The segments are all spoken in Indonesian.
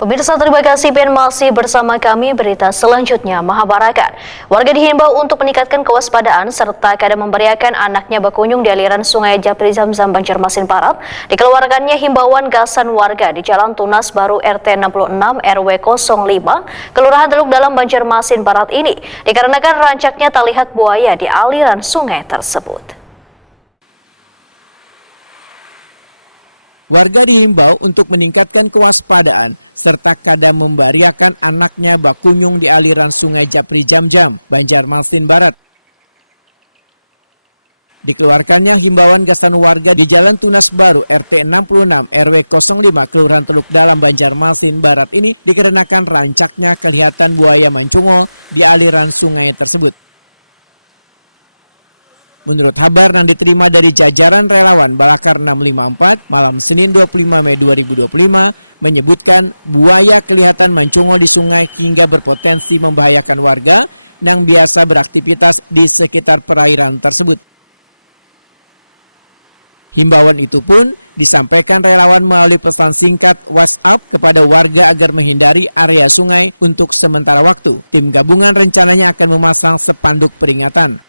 Pemirsa, terima kasih dan masih bersama kami. Berita selanjutnya, Mahabarakat. Warga dihimbau untuk meningkatkan kewaspadaan serta kadang memberdayakan anaknya berkunjung di aliran Sungai Japri Zamzam Banjarmasin Barat. Dikeluarkannya himbauan gasan warga di Jalan Tunas Baru RT 66 RW 05 Kelurahan Teluk Dalam Banjarmasin Barat ini dikarenakan rancaknya terlihat buaya di aliran sungai tersebut. Warga dihimbau untuk meningkatkan kewaspadaan serta kadang memberiakan anaknya berkunjung di aliran Sungai Japri Zamzam, Banjarmasin Barat. Dikeluarkannya himbauan gasan warga di Jalan Tunas Baru RT 66 RW 05 Kelurahan Teluk Dalam Banjarmasin Barat ini dikarenakan rancaknya kelihatan buaya mancungo di aliran sungai tersebut. Menurut kabar yang diterima dari jajaran relawan Balakar 654 malam Senin 25 Mei 2025 menyebutkan buaya kelihatan mancungo di sungai hingga berpotensi membahayakan warga yang biasa beraktivitas di sekitar perairan tersebut. Himbauan itu pun disampaikan relawan melalui pesan singkat WhatsApp kepada warga agar menghindari area sungai untuk sementara waktu. Tim gabungan rencananya akan memasang spanduk peringatan.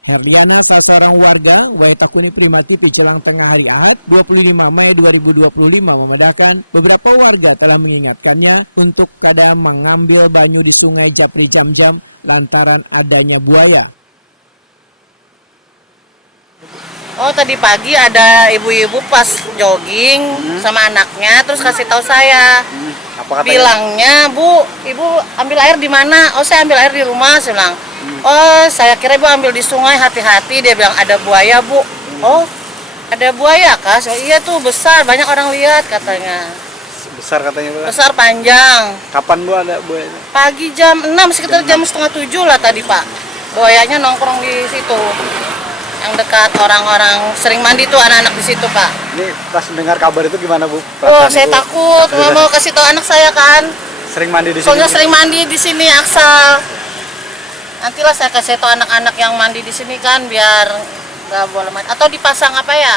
Herliana, salah seorang warga Waitakuni Primati Pijelang tengah hari Ahad 25 Mei 2025 memedahkan beberapa warga telah mengingatkannya untuk kadang mengambil banyu di Sungai Japri Zamzam lantaran adanya buaya. Oh, tadi pagi ada ibu-ibu pas jogging sama anaknya terus kasih tahu saya. Apa katanya? Bilangnya, "Bu, Ibu ambil air di mana?" "Oh, saya ambil air di rumah," saya bilang. "Oh, saya kira Ibu ambil di sungai, hati-hati." Dia bilang, "Ada buaya, Bu." "Oh, ada buaya kah?" "Saya, iya tuh besar, banyak orang lihat," katanya. Besar katanya, Bu. Besar, panjang. Kapan, Bu, ada buayanya? Pagi jam 6, sekitar jam setengah 7 lah tadi, Pak. Buayanya nongkrong di situ. Yang dekat orang-orang sering mandi tuh anak-anak di situ, Pak. Ini pas dengar kabar itu gimana, Bu? Oh, saya takut. Nggak mau kasih tahu anak saya kan. Sering mandi di sini. Soalnya sering mandi di sini, Aksal. Nantilah saya kasih tahu anak-anak yang mandi di sini kan biar nggak boleh mandi. Atau dipasang apa ya?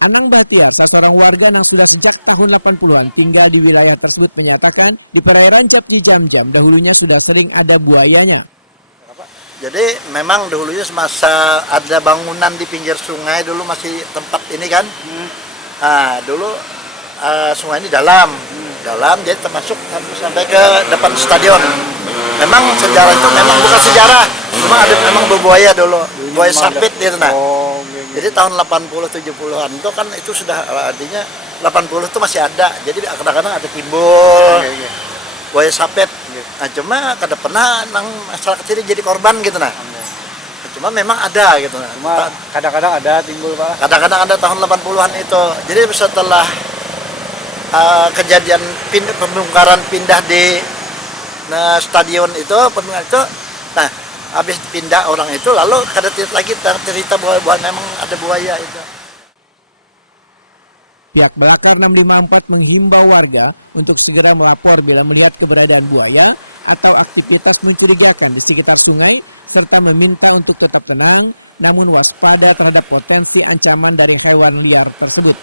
Anang Bahtiar, salah seorang warga yang sudah sejak tahun 80-an tinggal di wilayah tersebut menyatakan di perairan Japri Zamzam dahulunya sudah sering ada buayanya. Jadi memang dulunya semasa ada bangunan di pinggir sungai dulu masih tempat ini kan. Nah, dulu sungai ini dalam, jadi termasuk sampai ke depan stadion. Memang sejarah itu memang bukan sejarah, cuma ada memang berbuaya dulu, buaya sapit gitu nah. Jadi tahun 80-70-an itu kan itu sudah artinya 80 itu masih ada. Jadi kadang-kadang ada timbul. Buaya sapet. Nah cuma kada pernah nang masyarakat ini jadi korban gitu nah. Cuma memang ada gitu nah. Cuma kadang-kadang ada timbul, Pak. Kadang-kadang ada tahun 80-an itu. Jadi setelah kejadian pembongkaran pindah di stadion itu, nah habis pindah orang itu lalu kada lagi cerita bahwa memang ada buaya itu. Pihak Balakar 654 menghimbau warga untuk segera melapor bila melihat keberadaan buaya atau aktivitas mencurigakan di sekitar sungai serta meminta untuk tetap tenang namun waspada terhadap potensi ancaman dari hewan liar tersebut.